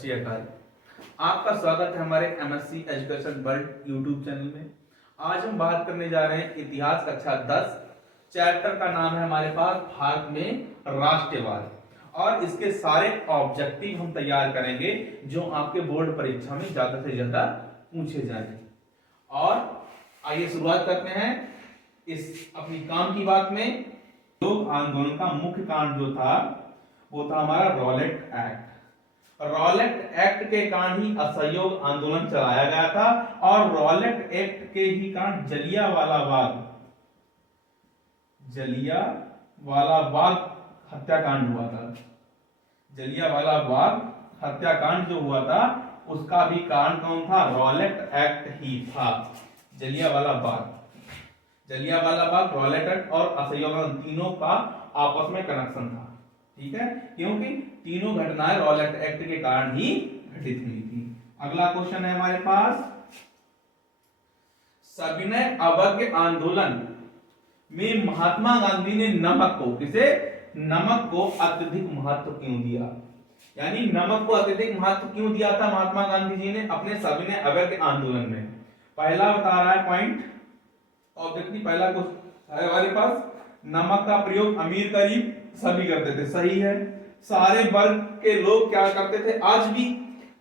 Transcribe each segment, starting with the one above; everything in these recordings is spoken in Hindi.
श्री अकाल। आपका स्वागत है हमारे MSc education world YouTube channel में। आज हम बात करने जा रहे हैं इतिहास कक्षा 10 चैप्टर का नाम है हमारे पास भारत में राष्ट्रवाद, और इसके सारे ऑब्जेक्टिव हम तैयार करेंगे जो आपके बोर्ड परीक्षा में ज्यादा से ज्यादा पूछे जाएंगे। और आइए शुरुआत करते हैं इस अपनी काम की बात में। लोक आंदोलन का मुख्य कारण जो था वो था हमारा रॉलेट एक्ट। रॉलेट एक्ट के कारण ही असहयोग आंदोलन चलाया गया था और रॉलेट एक्ट के ही कारण जलियांवाला बाग हत्याकांड हुआ था। जलियांवाला बाग हत्याकांड जो हुआ था उसका भी कारण कौन था? रॉलेट एक्ट ही था। जलियांवाला बाग, रॉलेट एक्ट और असहयोग आंदोलन तीनों का आपस में कनेक्शन था। ठीक है, क्योंकि तीनों घटनाएं रॉलेट एक्ट के कारण ही घटित हुई थी। अगला क्वेश्चन है हमारे पास, सविनय अवज्ञा आंदोलन में महात्मा गांधी ने नमक को अत्यधिक महत्व क्यों दिया? यानी नमक को अत्यधिक महत्व क्यों दिया था महात्मा गांधी जी ने अपने सविनय अवज्ञा आंदोलन में? पहला बता रहा है पॉइंट ऑब्जेक्टिव, पहला क्वेश्चन है हमारे पास, नमक का प्रयोग अमीर गरीब सभी करते थे। सही है, सारे वर्ग के लोग क्या करते थे? आज भी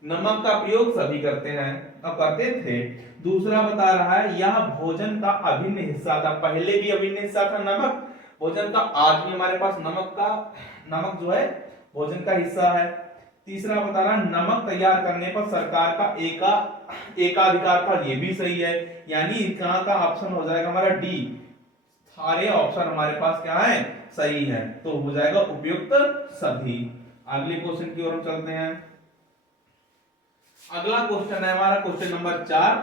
नमक का प्रयोग सभी करते हैं, अब करते थे। दूसरा बता रहा है यह भोजन का अभिन्न हिस्सा था। पहले भी अभिन्न हिस्सा था नमक भोजन का, आज भी हमारे पास नमक जो है भोजन का हिस्सा है। तीसरा बता रहा है नमक तैयार करने पर सरकार का एकाधिकार था। ये भी सही है, यानी यहाँ का ऑप्शन हो जाएगा हमारा डी। सारे ऑप्शन हमारे पास क्या है? सही है, तो हो जाएगा उपयुक्त सभी। अगले क्वेश्चन की ओर हम चलते हैं। अगला क्वेश्चन है हमारा क्वेश्चन नंबर 4,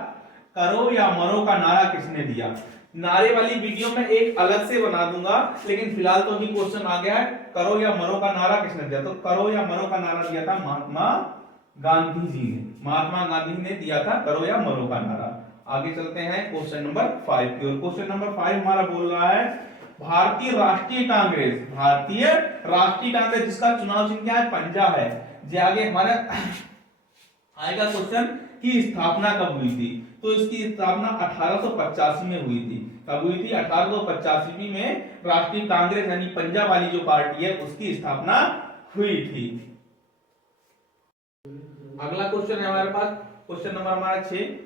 करो या मरो का नारा किसने दिया? नारे वाली वीडियो में एक अलग से बना दूंगा, लेकिन फिलहाल तो अभी क्वेश्चन आ गया है, करो या मरो का नारा किसने दिया? तो करो या मरो का नारा दिया था महात्मा गांधी जी ने। महात्मा गांधी ने दिया था करो या मरो का नारा। आगे चलते हैं क्वेश्चन नंबर 5 की ओर। क्वेश्चन नंबर 5 हमारा बोल रहा है भारतीय राष्ट्रीय कांग्रेस जिसका चुनाव चिन्ह क्या है? पंजा है। जे आगे हमारा आएगा क्वेश्चन की स्थापना कब हुई थी? तो इसकी स्थापना 1885 में हुई थी। कब हुई थी? 1885 में राष्ट्रीय कांग्रेस यानी पंजाब वाली जो पार्टी है उसकी स्थापना हुई थी। अगला क्वेश्चन है हमारे पास क्वेश्चन नंबर हमारा 6,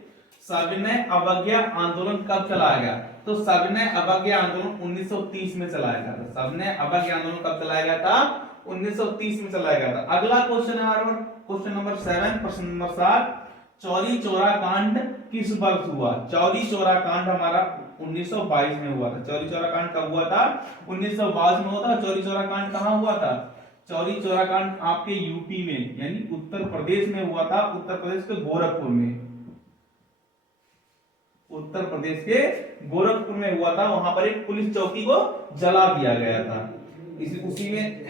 सविनय अवज्ञा आंदोलन कब चलाया गया? तो सविनय अवज्ञा आंदोलन 1930 में चलाया गया था। सविनय अवज्ञा आंदोलन कब चलाया गया था? 1930 में चलाया गया था। अगला क्वेश्चन है हमारा क्वेश्चन नंबर 7, प्रश्न नंबर 7, चौरी चौरा कांड किस वर्ष हुआ? चौरी चौरा कांड हमारा 1922 में हुआ था। चौरी चौरा कांड कब हुआ था? 1922 में हुआ था। चौरी चौरा कांड कहां हुआ था? चौरी चौरा कांड आपके यूपी में यानी उत्तर प्रदेश में हुआ था। उत्तर प्रदेश के गोरखपुर में, उत्तर प्रदेश के गोरखपुर में हुआ था। वहां पर एक पुलिस चौकी को जला दिया गया था। उसी में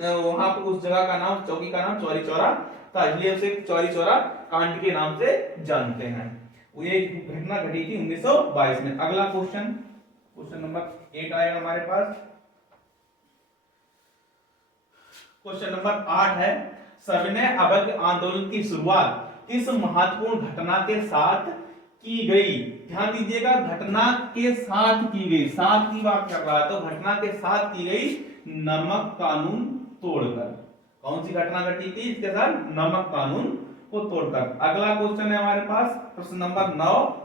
वहां पर उस जगह का नाम, चौकी का नाम चौरी चौरा था, इसलिए उसे चौरी चौरा कांड के नाम से जानते हैं। ये घटना घटी थी 1922 में। अगला क्वेश्चन नंबर 8 आएगा हमारे पास। क्वेश्चन नंबर 8 है, सविनय अवज्ञा आंदोलन की शुरुआत किस महत्वपूर्ण घटना के साथ की गई? ध्यान दीजिएगा, घटना के साथ की गई, साथ की बात कर रहा है, तो घटना के साथ की गई नमक कानून तोड़कर। कौन सी घटना घटी थी इसके साथ? नमक कानून को तोड़कर। अगला क्वेश्चन है हमारे पास प्रश्न नंबर 9,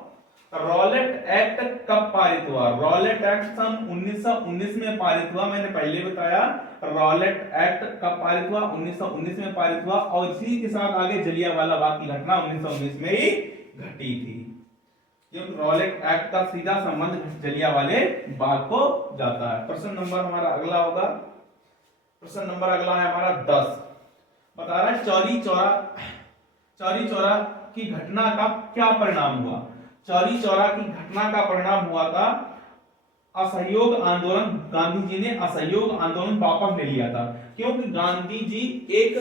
रॉलेट एक्ट कब पारित हुआ? रॉलेट एक्ट सन 1919 में पारित हुआ। मैंने पहले बताया रॉलेट एक्ट कब पारित हुआ? 1919 में पारित हुआ, और इसी के साथ आगे जलियांवाला बाग की घटना 1919 में ही घटी थी। रॉलेट एक्ट का सीधा संबंध जलियांवाले बाग को जाता है। प्रश्न नंबर हमारा अगला होगा, प्रश्न नंबर अगला है हमारा 10, बता रहा है चौरी चौरा की घटना का क्या परिणाम हुआ? चौरी चौरा की घटना का परिणाम हुआ था असहयोग आंदोलन। गांधी जी ने असहयोग आंदोलन वापस ले लिया था, क्योंकि गांधी जी एक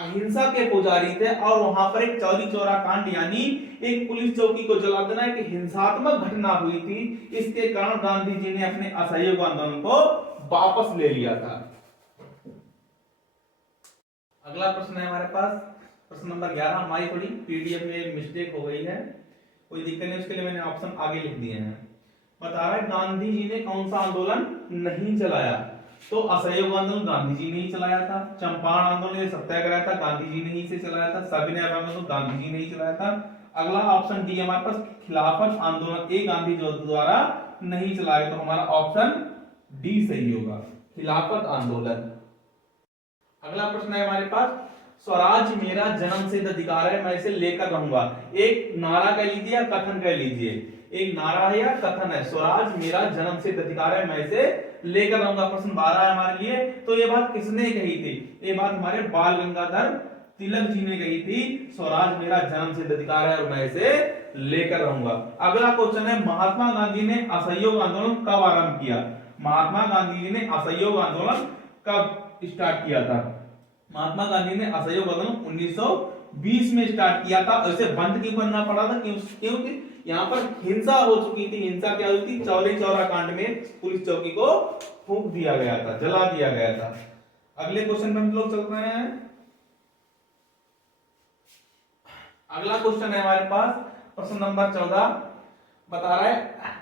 अहिंसा के पुजारी थे और वहां पर एक चौरी चौरा कांड यानी एक पुलिस चौकी को जला देना एक हिंसात्मक घटना हुई थी। इसके कारण गांधी जी ने अपने असहयोग आंदोलन को वापस ले लिया था। अगला प्रश्न है हमारे पास प्रश्न नंबर 11 हमारी थोड़ी पीडीएफ में मिस्टेक हो गई है, कोई दिक्कत नहीं, उसके लिए मैंने ऑप्शन आगे लिख दिए हैं। बता रहा है गांधी जी ने कौन सा आंदोलन नहीं चलाया, तो असहयोग आंदोलन गांधी जी ने ही चलाया था, चंपारण आंदोलन सत्याग्रह था गांधी जी ने ही से चलाया था, सविनय आंदोलन गांधी जी ने ही चलाया था। अगला ऑप्शन डी हमारे पास खिलाफत आंदोलन ए गांधी जी द्वारा नहीं चलाया, तो हमारा ऑप्शन डी सही होगा, खिलाफत आंदोलन। अगला प्रश्न है हमारे पास, स्वराज मेरा जन्म सिद्ध अधिकार है, मैं इसे लेकर रहूंगा। एक नारा कह लीजिए या कथन कह लीजिए, एक नारा है या कथन है, स्वराज मेरा जन्म सिद्ध अधिकार है, मैं इसे लेकर रहूंगा। प्रश्न 12 है हमारे लिए, तो ये बात किसने कही थी, ये बात हमारे बाल गंगाधर तिलक जी ने कही थी, स्वराज मेरा जन्म सिद्ध अधिकार है और मैं इसे लेकर रहूंगा। अगला क्वेश्चन है, महात्मा गांधी ने असहयोग आंदोलन कब आरंभ किया, महात्मा गांधी जी ने असहयोग आंदोलन कब स्टार्ट किया था, महात्मा गांधी ने असहयोग आंदोलन 1920 में स्टार्ट किया था। इसे बंद क्यों करना पड़ा था, क्योंकि यहाँ पर हिंसा हो चुकी थी। हिंसा क्या हुई थी, चौरी चौरा कांड में पुलिस चौकी को फूंक दिया गया था, जला दिया गया था। अगले क्वेश्चन पे हम लोग चल रहे हैं। अगला क्वेश्चन है हमारे पास प्रश्न नंबर 14, बता रहा है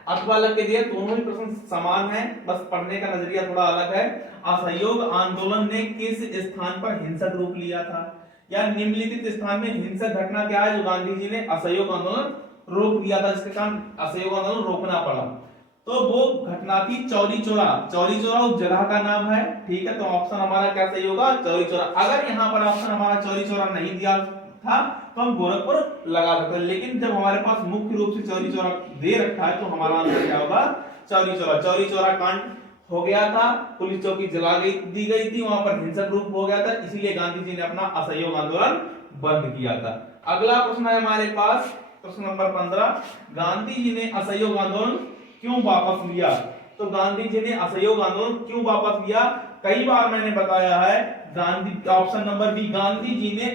अथवा लग के दिए, दोनों ही प्रश्न समान हैं, बस पढ़ने का नजरिया थोड़ा अलग है। असहयोग आंदोलन ने किस स्थान पर हिंसक रूप लिया था, या निम्नलिखित स्थान में हिंसक घटना क्या है जो गांधी जी ने असहयोग आंदोलन रोक दिया था, जिसके कारण असहयोग आंदोलन रोकना पड़ा। तो वो घटना थी चौरी चौरा। चौरी चौरा उस जगह का नाम है, ठीक है, तो ऑप्शन हमारा क्या सही होगा, चौरी चौरा। अगर यहाँ पर ऑप्शन हमारा चौरी चौरा नहीं दिया था तो हम गोरखपुर लगा सकते हैं, लेकिन जब हमारे पास मुख्य रूप से चौरी चौरा दे रखा है तो हमारा आंसर क्या होगा, चौरी चौरा। चौरी चौरा कांड हो गया था, पुलिस चौकी जला दी गई थी, वहां पर हिंसक रूप हो गया था, इसीलिए गांधी जी ने अपना असहयोग आंदोलन बंद किया था। अगला प्रश्न है हमारे पास प्रश्न नंबर 15, गांधी जी ने असहयोग आंदोलन क्यों वापस लिया, तो गांधी जी ने असहयोग आंदोलन क्यों वापस लिया, कई बार मैंने बताया है, Gandhi option number B, Gandhi ji ने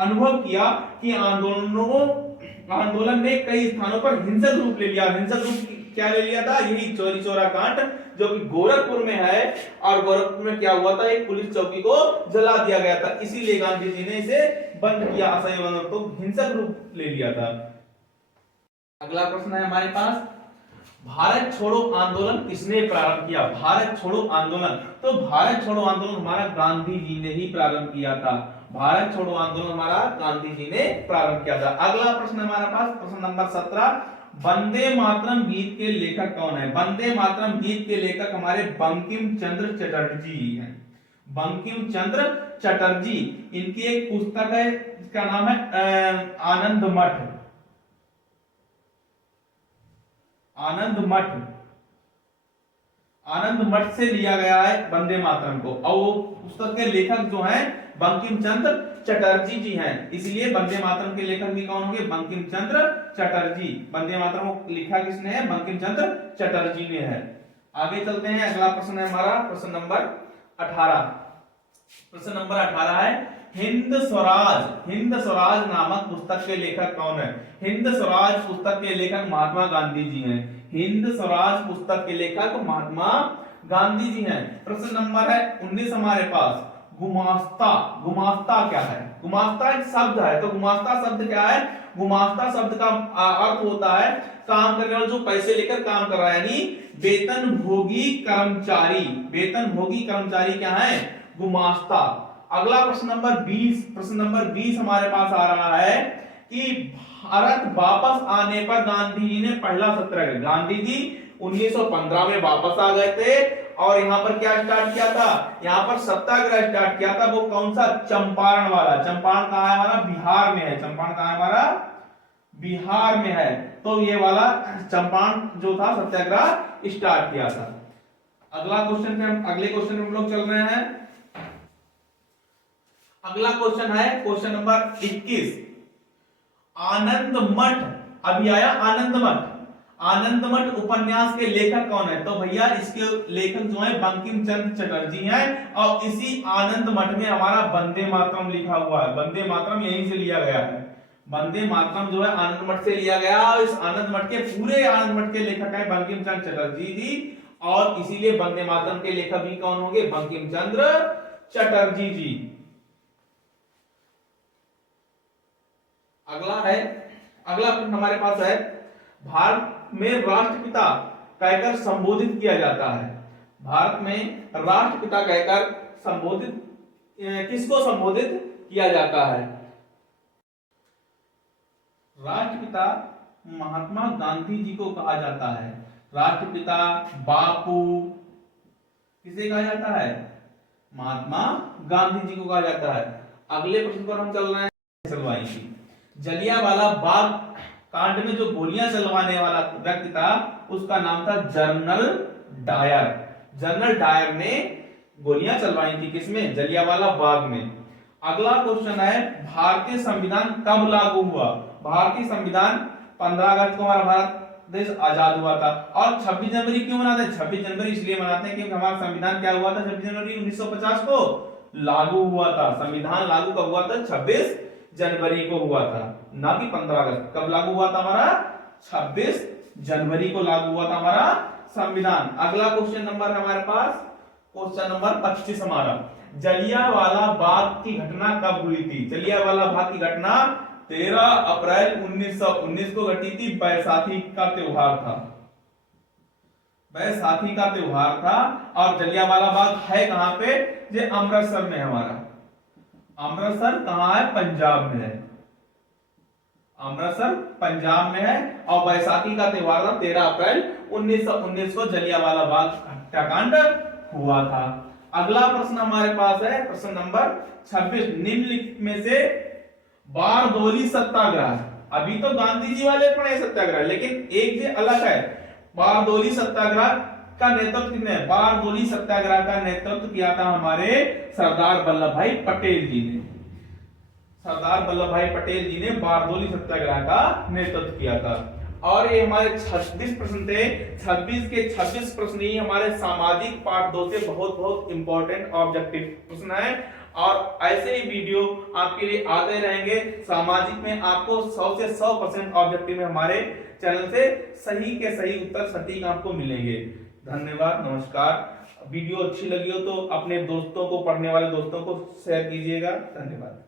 अनुभव किया कि आंदोलन ने कई स्थानों पर हिंसक रूप ले लिया। हिंसक रूप क्या ले लिया था, यही चौरी चौरा कांड जो कि गोरखपुर में है, और गोरखपुर में क्या हुआ था, एक पुलिस चौकी को जला दिया गया था, इसीलिए गांधी जी ने इसे बंद किया, असहयोग आंदोलन को हिंसक रूप ले लिया था। अगला प्रश्न है हमारे पास, भारत छोड़ो आंदोलन किसने प्रारंभ किया, भारत छोड़ो आंदोलन, तो भारत छोड़ो आंदोलन हमारा गांधी जी ने ही प्रारंभ किया था, भारत छोड़ो आंदोलन हमारा गांधी जी ने प्रारंभ किया था। अगला प्रश्न हमारे पास प्रश्न नंबर 17, वंदे मातरम गीत के लेखक कौन है, वंदे मातरम गीत के लेखक हमारे बंकिम चंद्र चटर्जी हैं, बंकिम चंद्र चटर्जी। इनकी एक पुस्तक है जिसका नाम है आनंद मठ, आनंद मठ, आनंद मठ से लिया गया है वंदे मातरम को, और वो पुस्तक के लेखक जो हैं बंकिम चंद्र चटर्जी जी हैं, इसलिए वंदे मातरम के लेखक भी कौन होंगे, बंकिम चंद्र चटर्जी। वंदे मातरम को लिखा किसने है, बंकिम चंद्र चटर्जी ने है। आगे चलते हैं, अगला प्रश्न है हमारा प्रश्न नंबर 18। प्रश्न नंबर 18 है, हिंद स्वराज, हिंद स्वराज नामक पुस्तक के लेखक कौन है, हिंद स्वराज पुस्तक के लेखक महात्मा गांधी जी हैं, हिंद स्वराज पुस्तक के लेखक महात्मा गांधी जी हैं। प्रश्न नंबर है 19 हमारे पास, गुमास्ता, गुमास्ता क्या है, गुमास्ता एक शब्द है, तो गुमास्ता शब्द क्या है, गुमास्ता शब्द का अर्थ होता है काम करने वाला जो पैसे लेकर काम कर रहा है, यानी वेतन भोगी कर्मचारी, वेतन भोगी कर्मचारी क्या है, गुमास्ता। अगला प्रश्न नंबर 20, प्रश्न नंबर 20 हमारे पास आ रहा है कि भारत वापस आने पर गांधी जी ने पहला सत्याग्रह, गांधी जी 1915 में वापस आ गए थे और यहाँ पर क्या स्टार्ट किया था, यहाँ पर सत्याग्रह स्टार्ट किया था, वो कौन सा, चंपारण वाला। चंपारण कहाँ है हमारा, बिहार में है, चंपारण कहाँ है हमारा, बिहार में है, तो ये वाला चंपारण जो था सत्याग्रह स्टार्ट किया था। अगला क्वेश्चन पे हम अगले क्वेश्चन में हम लोग चल रहे हैं। अगला क्वेश्चन है क्वेश्चन नंबर 21, आनंद मठ, अभी आया आनंद मठ, आनंद मठ उपन्यास के लेखक कौन है, तो भैया इसके लेखक जो है बंकिम चंद्र चटर्जी हैं, और इसी आनंद मठ में हमारा वंदे मातरम लिखा हुआ है, वंदे मातरम यहीं से लिया गया है, वंदे मातरम जो है आनंद मठ से लिया गया, और इस आनंद मठ के पूरे आनंद मठ के लेखक है बंकिम चंद्र चटर्जी जी, और इसीलिए वंदे मातरम के लेखक भी कौन होंगे, बंकिम चंद्र चटर्जी जी। अगला प्रश्न हमारे पास है, भारत में राष्ट्रपिता कहकर संबोधित किया जाता है। भारत में राष्ट्रपिता कहकर संबोधित किसको संबोधित किया जाता है? राष्ट्रपिता महात्मा गांधी जी को कहा जाता है। राष्ट्रपिता बापू किसे कहा जाता है? महात्मा गांधी जी को कहा जाता है। अगले प्रश्न पर हम चल रहे हैं, चलवाई थी जलियांवाला बाग कांड में जो गोलियां चलवाने वाला व्यक्ति था उसका नाम था जनरल डायर। जनरल डायर ने गोलियां चलवाई थी किसमें? जलियांवाला बाग में। अगला क्वेश्चन है, भारतीय संविधान कब लागू हुआ? भारतीय संविधान 15 अगस्त को हमारा भारत देश आजाद हुआ था। और 26 जनवरी क्यों मनाते हैं? 26 जनवरी इसलिए मनाते हैं क्योंकि हमारा संविधान क्या हुआ था? 26 जनवरी 1950 को लागू हुआ था। संविधान लागू कब हुआ था? 26 जनवरी को हुआ था, ना कि 15 अगस्त। कब लागू हुआ था हमारा? 26 जनवरी को लागू हुआ था हमारा संविधान। अगला क्वेश्चन नंबर है हमारे पास, क्वेश्चन नंबर 25 हमारा, जलियांवाला बाग की घटना कब हुई थी? जलियांवाला बाग की घटना 13 अप्रैल 1919 को घटी थी। बैसाखी का त्योहार था, बैसाखी का त्योहार था। और जलियांवाला बाग है कहां पे? ये अमृतसर में है हमारा। अमृतसर कहां है? पंजाब में है। अमृतसर पंजाब में है। और बैसाखी का त्योहार था 13 अप्रैल 1919 को जलियांवाला बाग हत्याकांड हुआ था। अगला प्रश्न हमारे पास है, प्रश्न नंबर 26, निम्नलिखित में से बारदोली सत्याग्रह, अभी तो गांधी जी वाले पढ़े सत्याग्रह, लेकिन एक जो अलग है, बारदोली सत्याग्रह का नेतृत्व किसने? बारदोली सत्याग्रह का नेतृत्व किया था हमारे सरदार वल्लभ भाई पटेल जी ने। सरदार वल्लभ भाई पटेल जी ने बारदोली सत्याग्रह का नेतृत्व किया था। और ये हमारे 26 प्रश्न थे। 26 के 26 प्रश्न ही हमारे सामाजिक पार्ट 2 से बहुत बहुत इंपॉर्टेंट ऑब्जेक्टिव प्रश्न है। और ऐसे ही वीडियो आपके लिए आते रहेंगे। सामाजिक में आपको 100 से 100% ऑब्जेक्टिव में हमारे चैनल से सही के सही उत्तर सटीक आपको मिलेंगे। धन्यवाद, नमस्कार। वीडियो अच्छी लगी हो तो अपने दोस्तों को, पढ़ने वाले दोस्तों को शेयर कीजिएगा। धन्यवाद।